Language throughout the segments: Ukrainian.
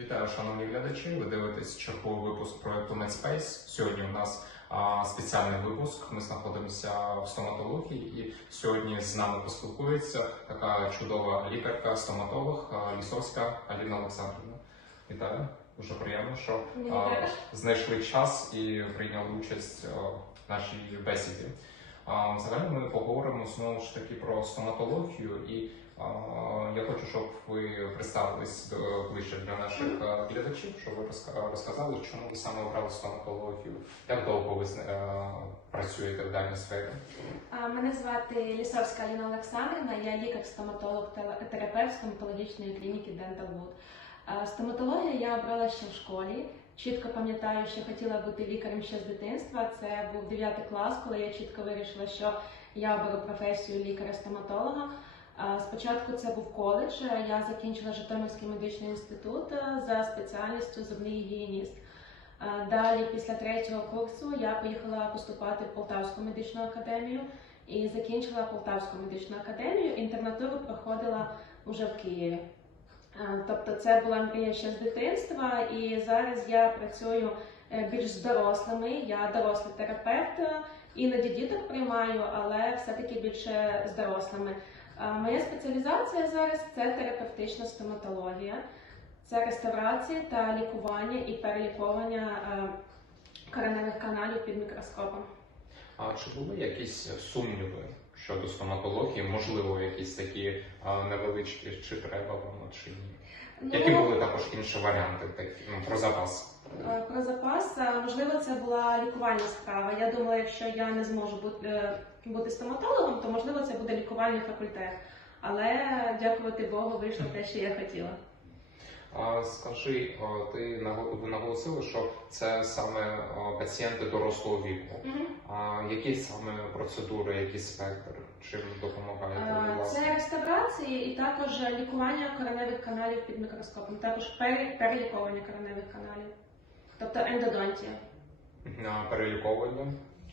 Вітаю, шановні глядачі. Ви дивитесь черговий випуск проекту MedSpace. Сьогодні у нас а, спеціальний випуск. Ми знаходимося в стоматології, і сьогодні з нами поспілкується така чудова лікарка, стоматолог Лісовська Аліна Олександрівна. Вітаю, дуже приємно, що а, знайшли час і прийняли участь в нашій бесіді. Взагалі ми поговоримо знову ж таки про стоматологію, і я хочу, щоб ви представились е, ближче для наших е, глядачів, щоб ви розка- розказали, чому ви саме обрали стоматологію, як довго ви е, працюєте в даній сфері. Мене звати Лісовська Аліна Олександрівна, я лікар-стоматолог та терапевт стоматологічної клініки Dental Wood. Стоматологію я обрала ще в школі. Чітко пам'ятаю, що хотіла бути лікарем ще з дитинства. Це був 9 клас, коли я чітко вирішила, що я оберу професію лікаря-стоматолога. Спочатку це був коледж. Я закінчила Житомирський медичний інститут за спеціальністю зубний гігієніст. Далі, після третього курсу, я поїхала поступати в Полтавську медичну академію і закінчила Полтавську медичну академію. Інтернатуру проходила вже в Києві. А, Тобто, це була мрія ще з дитинства, і зараз я працюю е, більш з дорослими. Я дорослий терапевт, е, іноді діток приймаю, але все-таки більше з дорослими. Моя спеціалізація зараз це терапевтична стоматологія. Це реставрація та лікування і переліковування е, кореневих каналів під мікроскопом. А чи були якісь сумніви щодо стоматології? Можливо, якісь такі невеличкі, чи треба воно, чи ні? Які Ну, були також інші варіанти, такі ну, про запас? е, про запас, е, можливо, це була лікувальна справа. Я думала, якщо я не зможу бути, е, бути стоматологом, то можливо це буде лікувальний факультет. Але дякувати Богу, вийшло те, що я хотіла. Скажи, ти наго- ви наголосили, що це саме пацієнти дорослого віку. А які саме процедури, який спектр? Чим допомагаєте? Е? Це реставрації і також лікування кореневих каналів під мікроскопом, також пере- переліковування кореневих каналів, тобто ендодонтія. На переліковування.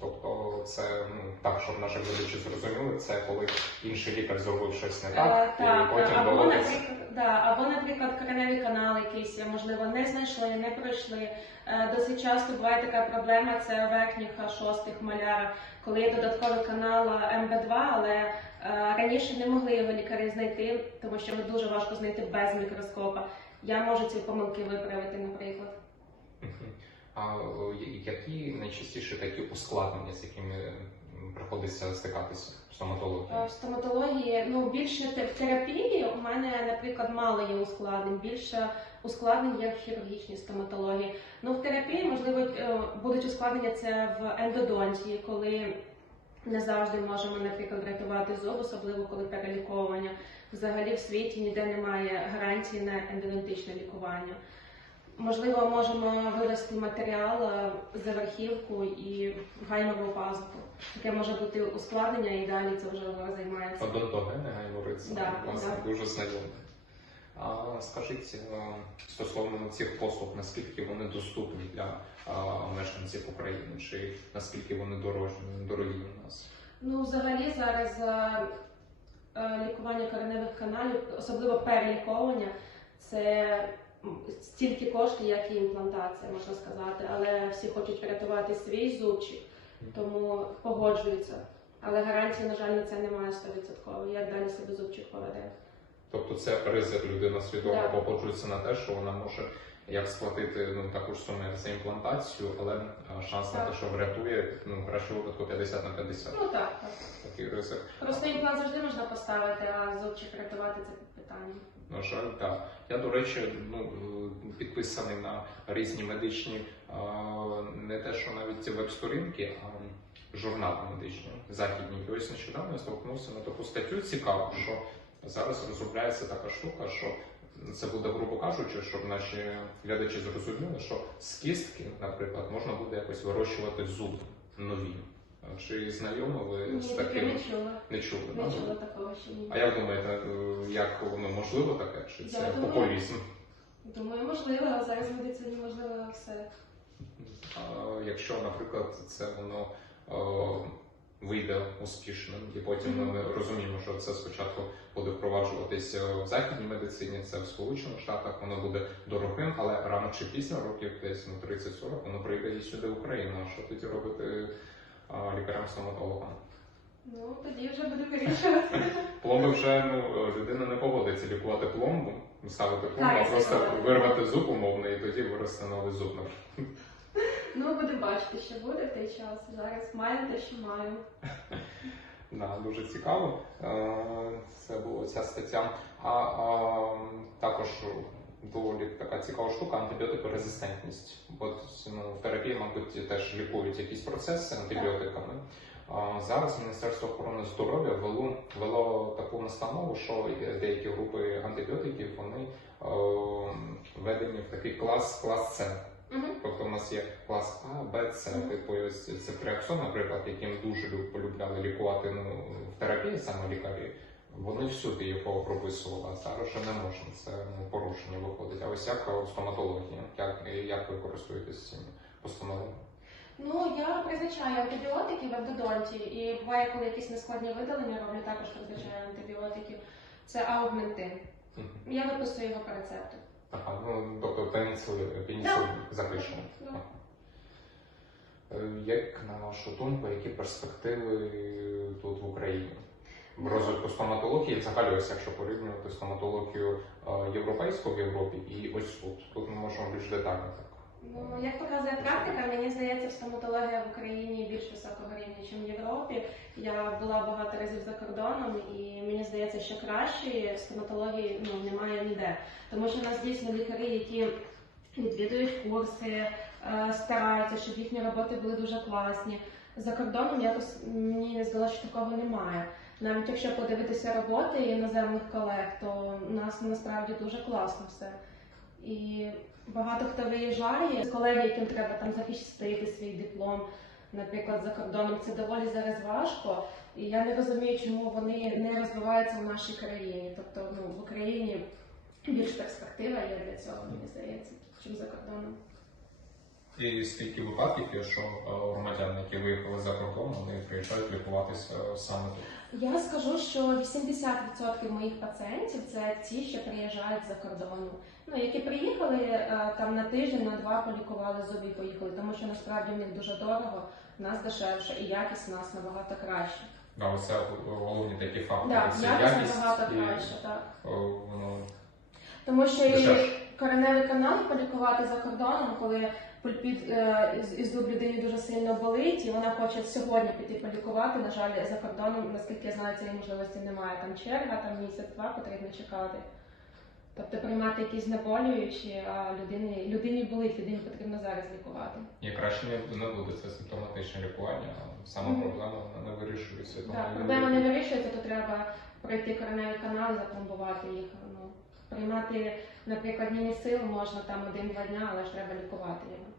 Тобто це ну так, щоб наші глядачі зрозуміли, це коли інший лікар зробив щось не так, Е, і так, потім або, доводиться. наприклад, да, або, наприклад, кореневі канали якісь, можливо, не знайшли, не пройшли. Е, Досить часто буває така проблема, це верхніх шостих малярах, коли є додатковий канал МБ2, але е, раніше не могли його лікарі знайти, тому що його дуже важко знайти без мікроскопа. Я можу ці помилки виправити, наприклад. Я- які найчастіше такі ускладнення, з якими приходиться стикатися в стоматології? Е, В стоматології, ну більше в терапії у мене, наприклад, мало є ускладнень. Більше ускладнень є в хірургічній стоматології. Ну в терапії, можливо, е, будуть ускладнення це в ендодонтії, коли не завжди можемо, наприклад, рятувати зуб, особливо коли переліковування. Взагалі в світі ніде немає гарантії на ендодонтичне лікування. Можливо, можемо вивести матеріал е, за верхівку і гаймову пазуху. Таке може бути ускладнення, і далі це вже займається. Одонтогени говориться, Да, власне, да. дуже знайоме. А скажіть е, стосовно цих послуг, наскільки вони доступні для е, мешканців України, чи наскільки вони дорожні, дорогі у нас? Ну, взагалі зараз лікування кореневих каналів, особливо переліковування, це стільки коштів, як і імплантація, можна сказати. Але всі хочуть врятувати свій зубчик, тому погоджуються. Але гарантії, на жаль, на це немає 100%. Як далі себе зубчик поведе. Тобто це ризик людина свідомо Да. погоджується на те, що вона може як сплатити ну таку ж суму за імплантацію, але е, шанс на те, що врятує, ну в кращому випадку 50 на 50. Ну так, так. Такий ризик. Просто імплант завжди можна поставити, а зубчик врятувати це питання. На жаль, так. Я, до речі, ну, підписаний на різні медичні, е, не те, що навіть ці веб-сторінки, а журнали медичні, західні. І ось нещодавно я столкнувся на таку статтю цікаву, що зараз розробляється така штука, що це буде, грубо кажучи, щоб наші глядачі зрозуміли, що з кістки, наприклад, можна буде якось вирощувати зуби нові. Чи знайомі ви Ні, з таке таким? не чула. Не чули, Не да? чула такого ще ні. А як думаєте, е, як воно можливо таке? Чи це думаю- популізм? Думаю, можливо, а зараз в медицині можливо все. А, якщо, наприклад, це воно е, вийде успішним, і потім Мгм. ми розуміємо, що це спочатку буде впроваджуватися в західній медицині, це в Сполучених Штатах, воно буде дорогим, але рано чи пізно, років десь ну, 30-40, воно прийде і сюди в Україну. А що тоді робити лікарям-стоматологам? Ну тоді вже буду вирішувати. Пломби вже ну людина не погодиться лікувати пломбу, ставити пломбу, а просто вирвати зуб умовно, і тоді виросте новий зуб. Ну буду бачити, що буде в той час. Зараз маємо те, що маємо. Да, дуже цікаво. Е, Це була ця стаття. А, а також доволі така цікава штука антибіотикорезистентність. От ну, терапії, мабуть, теж лікують якісь процеси антибіотиками. А Зараз Міністерство охорони здоров'я вело, вело таку настанову, що деякі групи антибіотиків вони е, введені в такий клас, клас С. Угу. Тобто у нас є клас А, Б, С, типу це преаксон, наприклад, яким дуже полюбляли лікувати ну, в терапії саме лікарі. Вони всюди його прописували, а зараз ще не можна. Це ну, порушення виходить. А ось як у стоматології, як, як ви користуєтесь цими постановами? Ну я призначаю антибіотики в ендодонті, і буває, коли якісь нескладні видалення роблю, також призначаю антибіотики. Це аугментин. Мгм. Я виписую його по рецепту. Ага, ну тобто пеніцилин, пеніцилин запишемо. Да. Е, Як на вашу думку, які перспективи тут в Україні? В розвитку стоматології, взагалі, ось якщо порівнювати стоматологію е, європейську в Європі і ось тут. Тут ми можемо більш детально так. Ну, як показує практика, мені здається, стоматологія в Україні більш високого рівня, ніж в Європі. Я була багато разів за кордоном, і мені здається, що кращої стоматології ну, немає ніде. Тому що у нас дійсно лікарі, які відвідують курси, е, стараються, щоб їхні роботи були дуже класні. За кордоном якось мені не здалося, що такого немає. Навіть якщо подивитися роботи іноземних колег, то у нас насправді дуже класно все. І багато хто виїжджає, колеги, яким треба там захистити свій диплом, наприклад, за кордоном, це доволі зараз важко. І я не розумію, чому вони не розвиваються в нашій країні. Тобто, ну в Україні більш перспектива є для цього, мені здається, чим за кордоном. І скільки випадків є, що е, громадяни, які виїхали за кордон, вони приїжджають лікуватися е, саме тут. Я скажу, що 80% моїх пацієнтів це ті, що приїжджають за кордону. Ну, які приїхали е, там на тиждень, на два полікували зуби і поїхали, тому що насправді в них дуже дорого, в нас дешевше і якість в нас набагато краще. Да, це головні такі фактори. Так, це якість набагато і, краще, так. е, воно Тому що і. Кореневий канал полікувати за кордоном, коли пульпіт е, із- зуб людині дуже сильно болить, і вона хоче сьогодні піти полікувати. На жаль, за кордоном, наскільки я знаю, цієї можливості немає. Там черга, там місяць-два потрібно чекати. Тобто приймати якісь знеболюючі, а людині, людині болить, людині потрібно зараз лікувати. І краще не, буде це симптоматичне лікування, а сама Мгм. проблема не вирішується. Так, проблема не вирішується, то треба пройти кореневий канал, запломбувати їх. Ну, приймати, наприклад, мінісил можна там один-два дня, але ж треба лікувати його.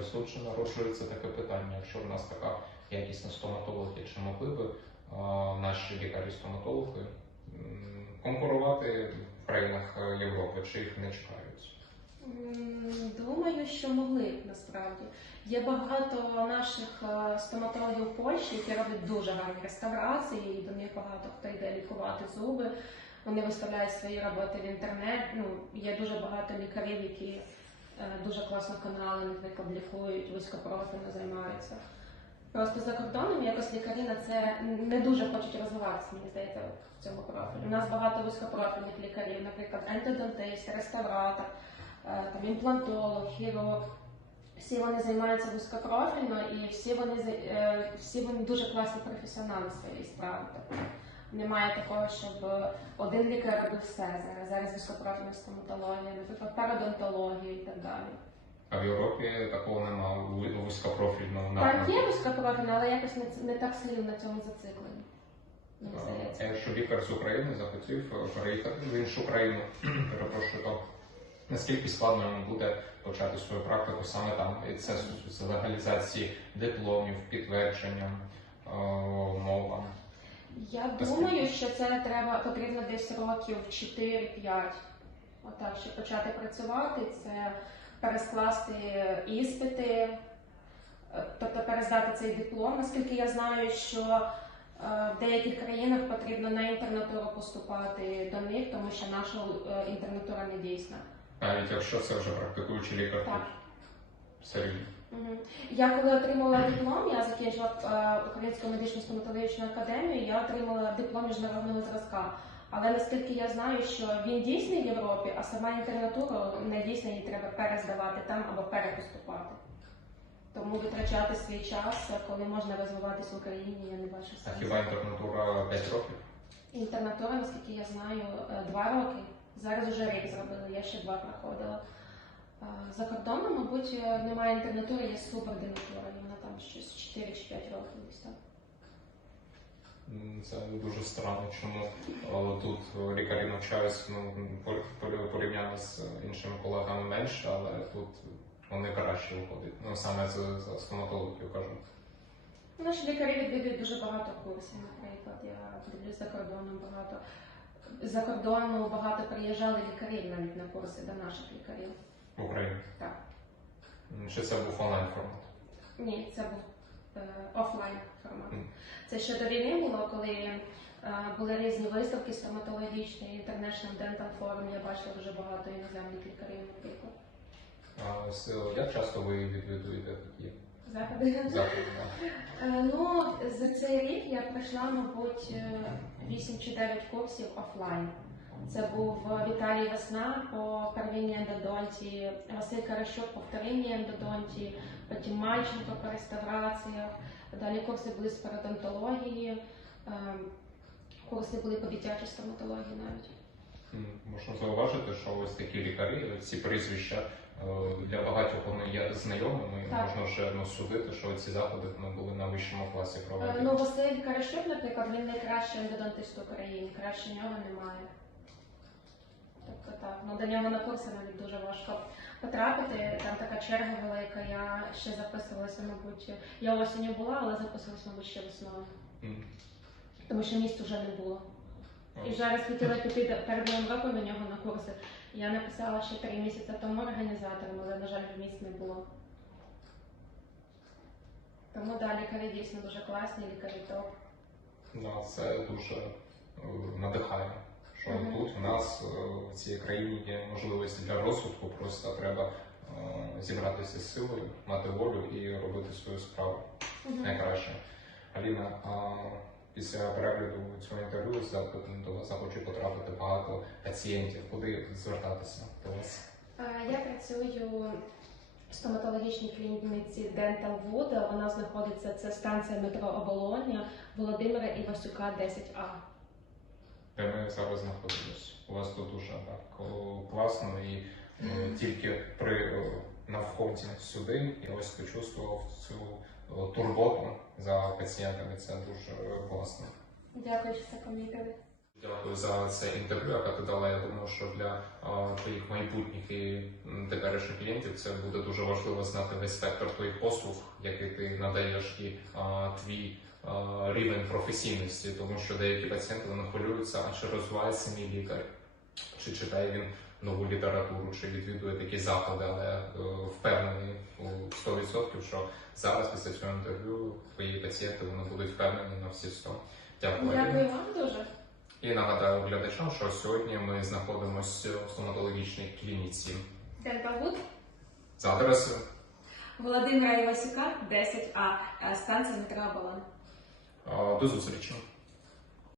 Ось тут же народжується таке питання, якщо в нас така якісна стоматологія, чи могли би наші лікарі-стоматологи конкурувати в країнах Європи, чи їх не чекають? Думаю, що могли б насправді. Є багато наших е, стоматологів в Польщі, які роблять дуже гарні реставрації, і до них багато хто йде лікувати зуби. Вони виставляють свої роботи в інтернет. Ну, є дуже багато лікарів, які е, дуже класно канали, наприклад, лікують, вузькопрофільно займаються. Просто за кордоном якось лікарі на це не дуже хочуть розвиватися, мені здається, в цьому профілі. У нас багато вузькопрофільних лікарів, наприклад, ентодонтист, реставратор, е, там імплантолог, хірург. Всі вони займаються вузькопрофільно і всі вони е, всі вони дуже класні професіонали своєї справи. Немає такого, щоб е, один лікар робив все зараз. Зараз високопрофільна стоматологія, наприклад, парадонтологія і так далі. А в Європі такого немає ву- вузькопрофільного Так, є вузькопрофільна, але якось не, не так сильно на цьому зациклені. Мені А. Якщо лікар з України захотів е, переїхати в іншу країну, перепрошую, то наскільки складно йому буде почати свою практику саме там? І це стосується легалізації дипломів, підтвердження е, мова. Я думаю, що це треба потрібно десь років 4-5. Отак, щоб почати працювати, це перескласти іспити, е, тобто перездати цей диплом. Наскільки я знаю, що е, в деяких країнах потрібно на інтернатуру поступати до них, тому що наша е, інтернатура не дійсна. Навіть якщо це вже практикуючий лікар, Так. серйозно. Мгм. Я коли отримала диплом, я закінчила е, Українську медичну стоматологічну академію, я отримала диплом міжнародного зразка. Але наскільки я знаю, що він дійсний в Європі, а сама інтернатура не дійсна, її треба перездавати там або перепоступати. Тому витрачати свій час, е, коли можна розвиватись в Україні, я не бачу А хіба інтернатура 5 років? Інтернатура, наскільки я знаю, е, два роки. Зараз уже рік зробили, я ще два проходила. Е, За кордоном, мабуть, е, немає інтернатури, є субординатура, і вона там щось 4 чи 5 років десь так. Це дуже странно, чому тут лікарі навчаються ну, пор- пор- порівняно з іншими колегами менше, але тут вони краще виходять. Ну саме за, за стоматологію кажу. Наші лікарі відвідують дуже багато курсів, наприклад. Я дивлюсь за кордоном багато. За кордону багато приїжджали лікарів навіть на курси до наших лікарів. В Україні. Так. Чи це був онлайн формат? Ні, це був е, офлайн формат. Мгм. Це ще до війни було, коли е, були різні виставки стоматологічні, International Dental Forum, я бачила дуже багато іноземних лікарів, наприклад. А, з- як часто ви відвідуєте такі Заходи. заходи? Е, Ну, за цей рік я пройшла, мабуть, е, 8 чи 9 курсів офлайн. Це був Віталій Весна по первинній ендодонті, Василь Каращук по вторинній ендодонті, потім Мальченко по реставраціях. Далі курси були з пародонтології, е, курси були по дитячій стоматології навіть. Можна зауважити, що ось такі лікарі, ці прізвища е, для багатьох вони є знайомими. і Так. Можна вже ну, судити, що ці заходи вони були на вищому класі Е, проведені. Ну, Василь Каращук, наприклад, він найкращий ендодонтист в Україні, краще нього немає. Тобто так, ну до нього на курси навіть дуже важко потрапити. Там така черга велика. Я ще записувалася, мабуть, я осінню була, але записувалася, мабуть, ще весною, М. тому що місць вже не було. І зараз хотіла піти перед новим роком до нього на курси. Я написала ще три місяці тому організаторам, але, на жаль, місць не було. Тому да, лікарі дійсно дуже класні, лікарі топ. Да, це дуже е, надихає. Що Мгм. тут у нас е, в цій країні є можливості для розвитку, просто треба е, зібратися з силою, мати волю і робити свою справу найкраще. Аліна, а після перегляду цього інтерв'ю до вас захочу потрапити багато пацієнтів. Куди звертатися до вас? Е, Я працюю в стоматологічній клініці Dental Wood. Вона знаходиться це станція метро Оболоня Володимира Івасюка 10А. Де ми зараз знаходимося? У вас тут дуже так класно і е, тільки при е, на вході сюди я ось почувствував цю турботу за пацієнтами. Це дуже е, класно. Дякую, що це помітили. Дякую за це інтерв'ю, яке ти дала. Я думаю, що для твоїх майбутніх і теперішніх клієнтів це буде дуже важливо знати весь спектр твоїх послуг, який ти надаєш, і а, твій рівень професійності, тому що деякі пацієнти вони хвилюються, а чи розвивається мій лікар, чи читає він нову літературу, чи відвідує такі заходи, але е, впевнений у 100%, що зараз після цього інтерв'ю твої пацієнти вони будуть впевнені на всі 100. Дякую. Дякую вам дуже. І нагадаю глядачам, що сьогодні ми знаходимося в стоматологічній клініці Wood за адресою. Володимира Івасюка 10А, е, станція метро Оболоня. До зустрічі.